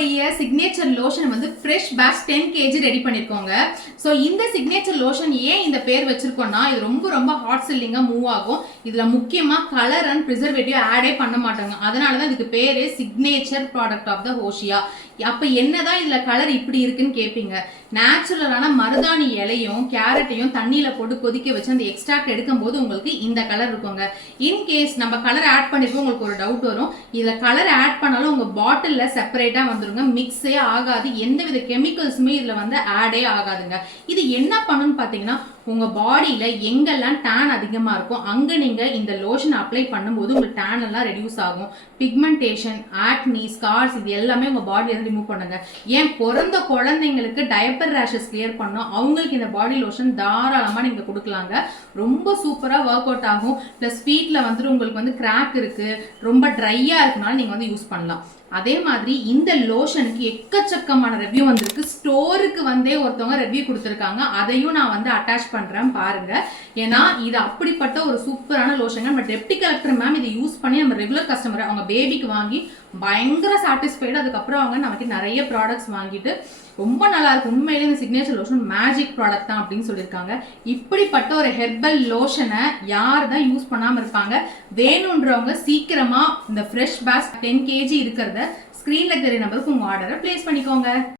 நம்மளுடைய signature lotion வந்து fresh batch 10 kg ready பண்ணிருக்கோங்க. ஸோ இந்த சிக்னேச்சர் லோஷன் ஏன் இந்த பேர் வச்சிருக்கோம்னா இது ரொம்ப ரொம்ப ஹாட் செல்லிங்கா மூவ் ஆகும். இதுல முக்கியமா கலர் அண்ட் ப்ரிசர்வேட்டிவ் ஆடே பண்ண மாட்டாங்க. அதனாலதான் இதுக்கு பேரு signature product of the Hoshea. அப்ப என்னதான் இதுல கலர் இப்படி இருக்குன்னு கேட்பீங்க. நேச்சுரலான மருதாணி இலையும் கேரட்டையும் தண்ணியில போட்டு கொதிக்க வச்சு அந்த எக்ஸ்ட்ராக்ட் எடுக்கும் போது உங்களுக்கு இந்த கலர் இருக்குங்க. இன்கேஸ் நம்ம கலர் ஆட் பண்ணிருக்கோம் உங்களுக்கு ஒரு டவுட் வரும். இதுல கலர் ஆட் பண்ணாலும் உங்க பாட்டில்ல செப்பரேட்டா வந்துருங்க. மிக்ஸே ஆகாது. எந்தவித கெமிக்கல்ஸுமே இதுல வந்து ஆடே ஆகாதுங்க. இது என்ன பண்ணுன்னு பாத்தீங்கன்னா உங்க பாடியில எங்கெல்லாம் டேன் அதிகமா இருக்கும் அங்க நீங்க இந்த லோஷன் அப்ளை பண்ணும்போது உங்க டேன் எல்லாம் ரெடியூஸ் ஆகும். பிக்மெண்டேஷன், ஆக்னி, ஸ்கார்ஸ் இது எல்லாமே உங்க பாடியில இருந்து ரிமூவ் பண்ணுங்க. ஏன் பிறந்த குழந்தைங்களுக்கு டயப்பர் ரேஷஸ் கிளியர் பண்ணும் அவங்களுக்கு இந்த பாடி லோஷன் தாராளமா நீங்க கொடுக்கலாங்க. ரொம்ப சூப்பரா ஒர்க் அவுட் ஆகும். பிளஸ் ஃபீட்ல வந்துட்டு உங்களுக்கு வந்து கிராக் இருக்கு, ரொம்ப ட்ரையா இருக்குனால நீங்க வந்து யூஸ் பண்ணலாம். அதே மாதிரி இந்த லோஷனுக்கு எக்கச்சக்கமான ரிவ்யூ வந்திருக்கு. ஸ்டோருக்கு வந்தே ஒருத்தவங்க ரிவ்யூ கொடுத்துருக்காங்க. அதையும் நான் வந்து அட்டாச் பண்றேன் பாருங்க. ஏன்னா இது அப்படிப்பட்ட ஒரு சூப்பரான லோஷன். நம்ம டெப்டி கலெக்டர் மேம் இதை யூஸ் பண்ணி நம்ம ரெகுலர் கஸ்டமர் அவங்க பேபிக்கு வாங்கி பயங்கர சாட்டிஸ்ஃபைடு. அதுக்கப்புறம் அவங்க நமக்கு நிறைய ப்ராடக்ட்ஸ் வாங்கிட்டு ரொம்ப நல்லா இருக்கு. உண்மையிலே இந்த சிக்னேச்சர் லோஷன் மேஜிக் ப்ராடக்ட் தான் அப்படின்னு சொல்லியிருக்காங்க. இப்படிப்பட்ட ஒரு ஹெர்பல் லோஷனை யார் தான் யூஸ் பண்ணாம இருப்பாங்க. வேணுன்றவங்க சீக்கிரமா இந்த ஃப்ரெஷ் பேட்ச் 10 kg இருக்கிறத ஸ்கிரீன்ல தெரிய நம்பருக்கு உங்க ஆர்டரை பிளேஸ் பண்ணிக்கோங்க.